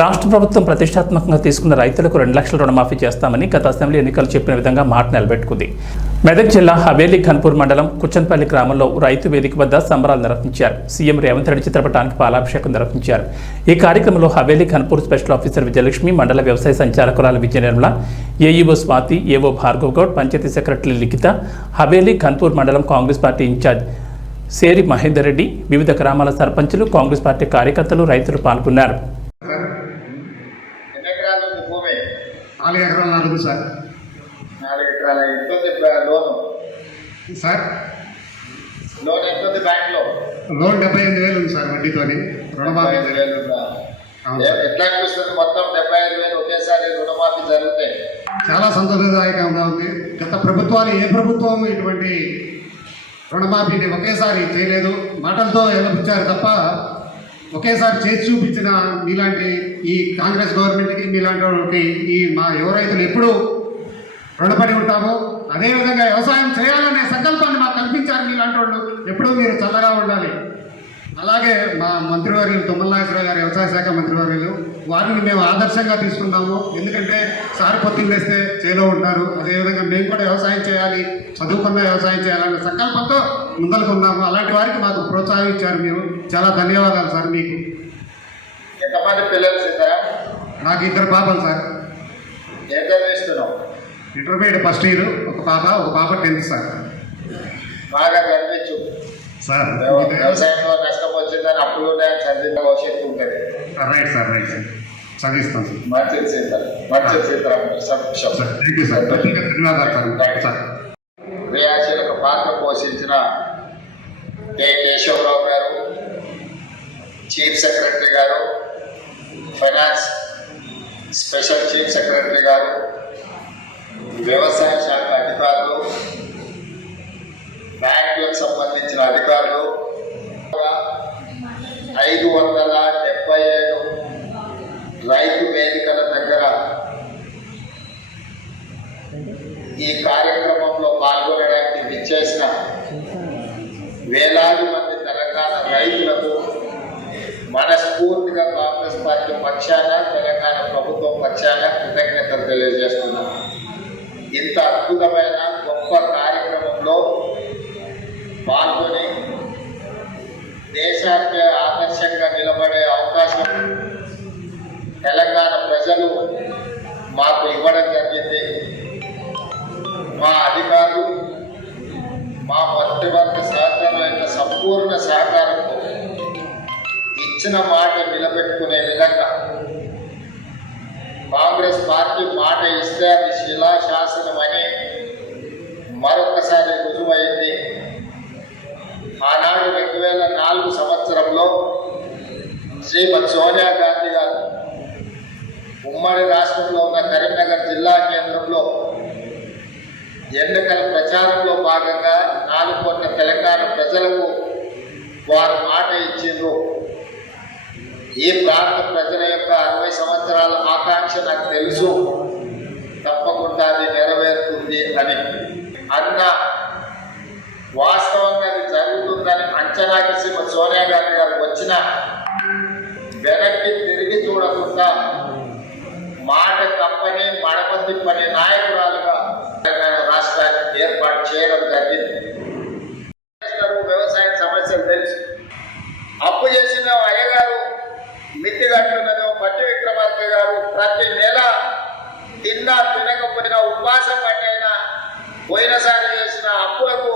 రాష్ట్ర ప్రభుత్వం ప్రతిష్టాత్మకంగా తీసుకున్న రైతులకు 2 లక్షల రుణమాఫీ చేస్తామని గత అసెంబ్లీ ఎన్నికలు చెప్పిన విధంగా మాట నిలబెట్టుకుంది. మెదక్ జిల్లా హవేలీ ఘన్పూర్ మండలం కుచ్చన్పల్లి గ్రామంలో రైతు వేదిక వద్ద సంబరాలు నిర్వహించారు. సీఎం రేవంత్ రెడ్డి చిత్రపటానికి పాలాభిషేకం నిర్వహించారు. ఈ కార్యక్రమంలో హవేలీ ఘన్పూర్ స్పెషల్ ఆఫీసర్ విజయలక్ష్మి, మండల వ్యవసాయ సంచాలకురాలు Vijaya Nirmala, AEO Swathi, AO Bhargav Goud, panchayat secretary Likhitha, Haveli Ghanpur మండలం కాంగ్రెస్ పార్టీ ఇన్ఛార్జ్ సేరి మహేందర్ రెడ్డి, వివిధ గ్రామాల సర్పంచులు, కాంగ్రెస్ పార్టీ కార్యకర్తలు, రైతులు పాల్గొన్నారు. 4 ఎకరాలు 4 సార్. 4 ఎకరాలు ఎంత లోను సార్? లోన్ ఎంత ఉంది బ్యాంక్లో? లోన్ 75,000 ఉంది సార్, వడ్డీతోని రుణమాఫీ. 75,000 ఉందా? ఎట్లా అనిపిస్తుంది? మొత్తం 75,000 ఒకేసారి రుణమాఫీ జరిగితే చాలా సంతోషదాయకంగా ఉంది. గత ప్రభుత్వాలు ఏ ప్రభుత్వం ఇటువంటి రుణమాఫీని ఒకేసారి చేయలేదు. మాటలతో ఎలపించారు తప్ప ఒకేసారి చేసి చూపించిన మీలాంటి ఈ కాంగ్రెస్ గవర్నమెంట్కి, మీలాంటి వాళ్ళకి ఈ మా యువ రైతులు ఎప్పుడూ రుణపడి ఉంటాము. అదేవిధంగా వ్యవసాయం చేయాలనే సంకల్పాన్ని మాకు కల్పించారు మీలాంటి వాళ్ళు. ఎప్పుడూ మీరు చల్లగా ఉండాలి. అలాగే మా మంత్రివర్యులు తుమ్మల నాగేశ్వరరావు గారు, వ్యవసాయ శాఖ మంత్రివర్యులు, వారిని మేము ఆదర్శంగా తీసుకున్నాము. ఎందుకంటే సార్ పొత్తిళ్ళు వేస్తే చేలో ఉంటారు. అదేవిధంగా మేము కూడా వ్యవసాయం చేయాలి, చదువుకున్న వ్యవసాయం చేయాలనే సంకల్పంతో ముందలుకున్నాము. అలాంటి వారికి మాకు ప్రోత్సాహం ఇచ్చారు. మీరు చాలా ధన్యవాదాలు సార్. మీకు ఎంతమంది పిల్లలు సీతారా? నాకు 2 పాపలు సార్. ఏం చదివిస్తున్నావు? ఇంటర్మీడియట్ ఫస్ట్ ఇయర్, ఒక పాప 10th సార్. బాగా చదివించు సార్. వ్యవసాయంలో నష్టం వచ్చిందని అప్పులు ఉన్నాయని చదివిన భవిష్యత్తు ఉంటుంది. రైట్ సార్, రైట్ సార్, చదివిస్తాం సార్. మంచిది సీతారా, మంచిది సీతారా. Thank you sir. ధన్యవాదాలు సార్. క్రియాశీలక పాత్ర పోషించిన K Keshava Rao garu, chief secretary garu, finance special chief secretary garu, వ్యవసాయ శాఖ అధికారులు, బ్యాంకులకు సంబంధించిన అధికారులు, 577 రైతు వేదికల దగ్గర ఈ కార్యక్రమంలో పాల్గొనడానికి విచ్చేసిన వేలాది మంది తెలంగాణ రైతులకు మనస్ఫూర్తిగా కాంగ్రెస్ పార్టీ పక్షాన, తెలంగాణ ప్రభుత్వం పక్షాన కృతజ్ఞతలు తెలియజేస్తున్నాం. ఇంత అద్భుతమైన గొప్ప కార్యక్రమంలో పాల్గొని దేశానికి ఆదర్శంగా నిలబడే అవకాశం తెలంగాణ ప్రజలు మాకు ఇవ్వడం జరిగింది. మా అధికారులు, మా మంత్రివర్గ సహకారుల సంపూర్ణ సహకారంతో ఇచ్చిన మాట నిలబెట్టుకునే విధంగా కాంగ్రెస్ పార్టీ మాట ఇస్తే అది శిలాశాసనం అని మరొకసారి రుజువైంది. ఆనాడు 2004 సంవత్సరంలో శ్రీమతి సోనియా గాంధీ గారు ఉమ్మడి రాష్ట్రంలో ఉన్న కరీంనగర్ జిల్లా కేంద్రంలో ఎన్నికల ప్రచారంలో భాగంగా 4 కోట్ల తెలంగాణ ప్రజలకు వారు మాట ఇచ్చిండ్రు. ఈ ప్రాంత ప్రజల యొక్క 60 సంవత్సరాల ఆకాంక్ష నాకు తెలుసు, తప్పకుండా అది నెరవేరుతుంది అని అన్న వాస్తవంగా అది జరుగుతుందని అంచనాకి శ్రీమతి సోనియా గాంధీ గారు వచ్చిన వెనక్కి తిరిగి చూడకుండా మాట తప్పని, మడమ తిప్పని నాయకురాలుగా తెలంగాణ రాష్ట్రాన్ని ఏర్పాటు చేయడం జరిగింది. వ్యవసాయ సమస్యలు తెలుసు. అప్పు చేసిన అయ్యగారు మిత్తి కట్టున్నదో పట్టి విక్రమార్క గారు ప్రతి నెల తిన్నా తినకపోయినా ఉపవాసం పడినైనా పోయినసారి చేసిన అప్పులకు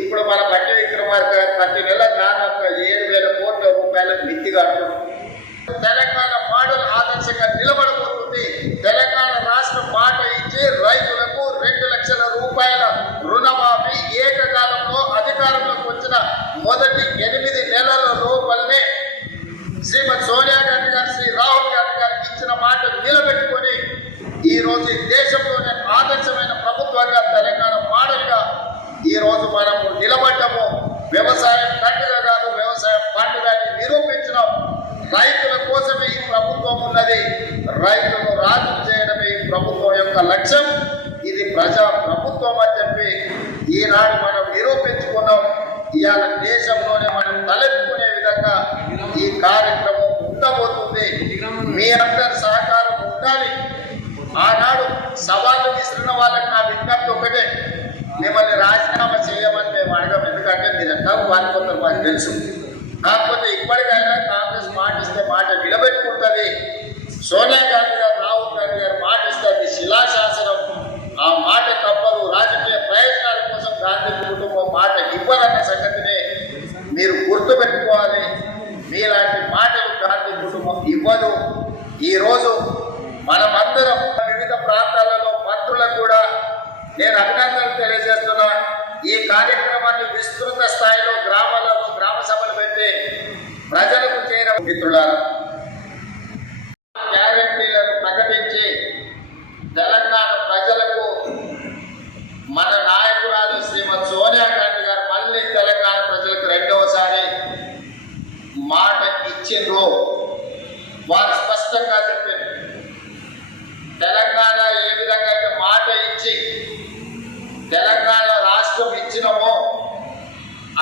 ఇప్పుడు మన పట్టి విక్రమార్క గారు ప్రతి నెల దాదాపు 7,000 కోట్ల రూపాయల మిత్తి కట్టున్నారు. తెలంగాణ మోడల్ ఆదర్శంగా నిలబడబోతుంది. తెలంగాణ రాష్ట్రం మాట ఇచ్చి రైతులకు 2 లక్షల రూపాయల రుణమాఫీ ఏకకాలంలో అధికారంలోకి వచ్చిన మొదటి 8 నెలల లోపలనే శ్రీమతి సోనియా గాంధీ గారు, శ్రీ రాహుల్ గాంధీ గారికి ఇచ్చిన మాట నిలబెట్టుకొని ఈరోజు దేశంలోనే ఆదర్శమైన ప్రభుత్వంగా తెలంగాణ మోడల్గా ఈరోజు మనము నిలబడ్డము. వ్యవసాయం తండ్రిగా కాదు, వ్యవసాయం పండుగని నిరూపించడం. రైతుల కోసమే ఈ ప్రభుత్వం ఉన్నది. రైతులను రాజు చేయడమే ఈ ప్రభుత్వం యొక్క లక్ష్యం. ఇది ప్రజా ప్రభుత్వం అని చెప్పి ఈనాడు మనం నిరూపించుకున్నాం. ఇవాళ దేశంలోనే మనం తలెత్తుకునే విధంగా ఈ కార్యక్రమం ఉండబోతుంది. మీ అందరి సహకారం ఉండాలి. ఆనాడు సవాళ్ళు విసిరిన వాళ్ళకి నా విజ్ఞప్తి ఒకటే, మిమ్మల్ని రాజీనామా చేయమని మేము అడగం. ఎందుకంటే మీరు ఎట్లా పాల్గొంటారు మాకు తెలుసు. కాకపోతే ఇప్పటికైనా కాంగ్రెస్ మాట ఇస్తే మాట నిలబెట్టుకుంటుంది. సోనియా గాంధీ గారు, రాహుల్ గాంధీ గారు మాట ఇస్తుంది, శిలాశాసనం. ఆ మాట తప్పదు. రాజకీయ ప్రయోజనాల కోసం గాంధీ కుటుంబం మాట ఇవ్వాలన్న సంగతిని మీరు గుర్తుపెట్టుకోవాలి. మీలాంటి మాటలు గాంధీ కుటుంబం ఇవ్వదు. ఈరోజు మనమందరం వివిధ ప్రాంతాలలో మంత్రులకు కూడా నేను అభినందనలు తెలియజేస్తున్నా. ఈ కార్యక్రమాన్ని విస్తృత స్థాయిలో గ్రామాలలో గ్రామ సభలు పెట్టి ప్రజలకు చేర మిత్రులారా, గ్యారెంటీలను ప్రకటించి తెలంగాణ ప్రజలకు మన నాయకురాలు శ్రీమతి సోనియా గాంధీ గారు మళ్ళీ తెలంగాణ ప్రజలకు రెండవసారి మాట ఇచ్చిండ్రు. వారు స్పష్టంగా చెప్పారు, తెలంగాణ ఏ విధంగా అయితే మాట ఇచ్చి తెలంగాణ రాష్ట్రం ఇచ్చినమో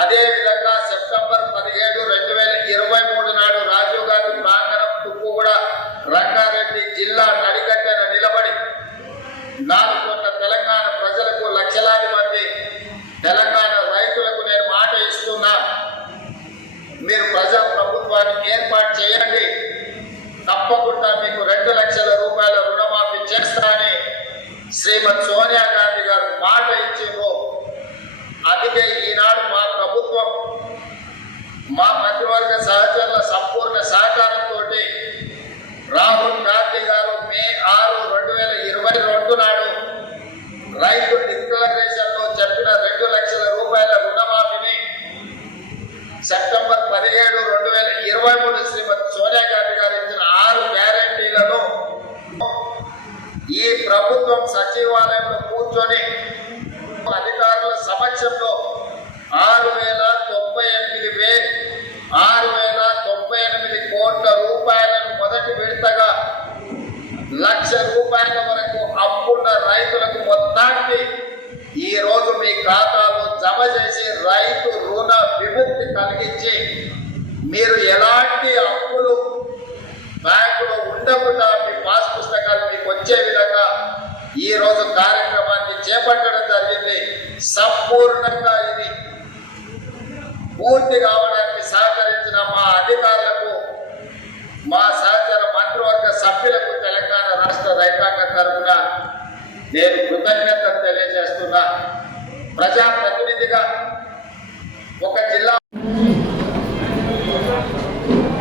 అదే విధంగా సెప్టెంబర్ 17, 2023 నాడు రాజీవ్ గాంధీ ప్రాంగణం తుక్కుగూడ రంగారెడ్డి జిల్లా నడిగడ్డన నిలబడి 4 కోట్ల తెలంగాణ ప్రజలకు, లక్షలాది మంది తెలంగాణ రైతులకు నేను మాట ఇస్తున్నా, మీరు ప్రజా ప్రభుత్వాన్ని ఏర్పాటు చేయండి, తప్పకుండా మీకు 2 లక్షల రూపాయల రుణమాఫీ చేస్తానని శ్రీమతి సోనియా గాంధీ గారు మాట ఇచ్చిండ్రు. అందుకే ఈనాడు మా ప్రభుత్వం, మా మంత్రివర్గ సహచరుల సంపూర్ణ సహకారంతో రాహుల్ గాంధీ గారు మే 6, 2022 నాడు రైతు డిక్లరేషన్ లో చెప్పిన 2 లక్షల రూపాయల రుణమాఫీని సెప్టెంబర్ 17, 2023 శ్రీమతి సోనియా గాంధీ గారు ఇచ్చిన 6 గ్యారెంటీలను ఈ ప్రభుత్వం సచివాలయంలో కూర్చొని అధికారుల సమక్షంలో 6,098 కోట్ల రూపాయలను మొదటి విడతగా 1,00,000 రూపాయల వరకు అప్పున్న రైతులకు మొత్తానికి ఈ రోజు మీ ఖాతాలో జమ చేసి రైతు రుణ విముక్తి కలిగించి మీరు ఎలాంటి అప్పులు బ్యాంకులో ఉండకుండా మీ పాస్ పుస్తకాలు మీకు వచ్చే విధంగా ఈ రోజు కార్యక్రమాన్ని చేపట్టడం జరిగింది. సంపూర్ణంగా ఇది పూర్తి కావడానికి సహకరించిన మా అధికారులకు, మా సహచర మంత్రివర్గ సభ్యులకు తెలంగాణ రాష్ట్ర రైతాంగం తరఫున నేను కృతజ్ఞతలు తెలియజేస్తున్నా. ప్రజాప్రతినిధిగా ఒక జిల్లా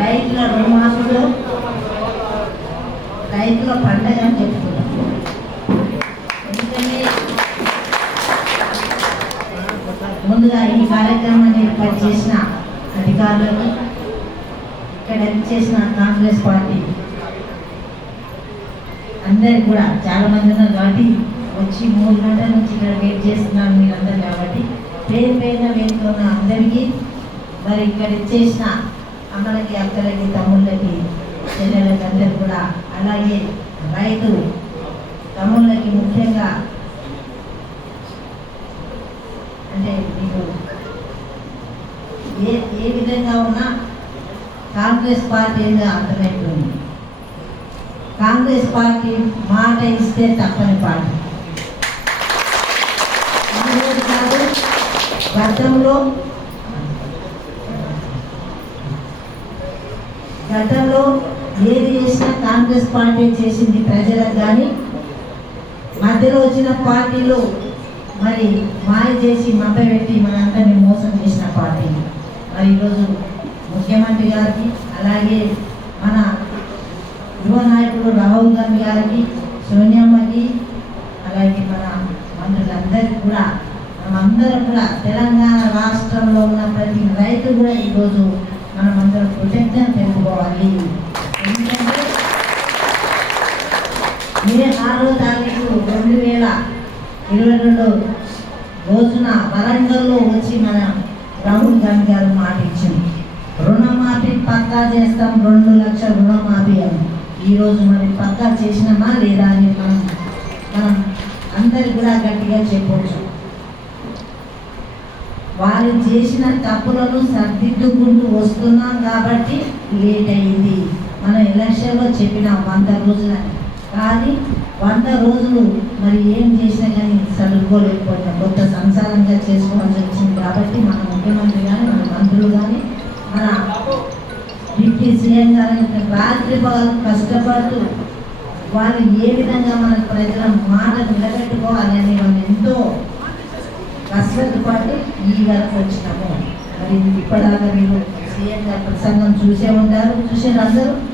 రైతుల రుణమాఫీలో రైతుల పండగ అని చెప్తున్నాం. ఎందుకంటే ముందుగా ఈ కార్యక్రమాన్ని ఏర్పాటు చేసిన అధికారులకు, ఇక్కడ చేసిన కాంగ్రెస్ పార్టీ అందరికి కూడా చాలా మంది ఉన్నారు కాబట్టి వచ్చి 3 గంటల నుంచి ఇక్కడ వెయిట్ చేస్తున్నారు మీరందరూ కాబట్టి పేరు పేరున వేస్తున్న అందరికీ, మరి ఇక్కడ చేసిన అమ్మలకి, అక్కలకి, తమ్ముళ్ళకి, చెల్లెళ్ళకి అందరు కూడా, అలాగే రైతు తమ్ముళ్ళకి ముఖ్యంగా అంటే మీకు ఏ విధంగా ఉన్నా కాంగ్రెస్ పార్టీ ఏందో అర్థమైపోయింది. కాంగ్రెస్ పార్టీ మాట ఇస్తే తప్పని పార్టీ. ఈరోజు కాదు, గతంలో ఏది చేసినా కాంగ్రెస్ పార్టీ చేసింది ప్రజలకు. కానీ మధ్యలో వచ్చిన పార్టీలు మరి మాయ చేసి మభ్యపెట్టి మనందరినీ మోసం చేసిన పార్టీ. మరి ఈరోజు ముఖ్యమంత్రి గారికి, అలాగే మన యువ నాయకుడు రాహుల్ గాంధీ గారికి, సోనియామ్మకి, అలాగే మన మంత్రులందరికీ కూడా, మనమందరం కూడా తెలంగాణ రాష్ట్రంలో ఉన్న ప్రతి రైతు కూడా ఈరోజు మనమందరం కృతజ్ఞత తెలుపుకోవాలి. ఎందుకంటే మే 6వ తారీఖు 2022 రోజున వరంగల్లో వచ్చి మన రాహుల్ గాంధీ గారు మాట ఇచ్చింది, రుణమాఫీ పక్కా చేస్తాం, 2 లక్షల రుణమాఫీ అని. ఈరోజు మరి పక్కా చేసినామా లేదా అని మనం అందరికి కూడా గట్టిగా చెప్పవచ్చు. వారు చేసిన తప్పులను సరిదిద్దుకుంటూ వస్తున్నాం కాబట్టి లేట్ అయింది. మనం ఎలక్షన్లో చెప్పిన 100 రోజులని, కానీ 100 రోజులు మరి ఏం చేసినా కానీ చదువుకోలేకపోయినా కొత్త సంసారంగా చేసుకోవాల్సి వచ్చింది. కాబట్టి మన ముఖ్యమంత్రి కానీ మన మంత్రులు కానీ మన డిప్యూటీ సీఎం గారు రాత్రి పగలు కష్టపడుతూ వాళ్ళు ఏ విధంగా మన ప్రజల మాట నిలబెట్టుకోవాలి అని మనం ఎంతో కష్టపడి ఈ వరకు వచ్చినాము. మరి ఇప్పటిదాకా మీరు సీఎం గారి ప్రసంగం చూసే ఉంటారు, చూసారు అందరూ.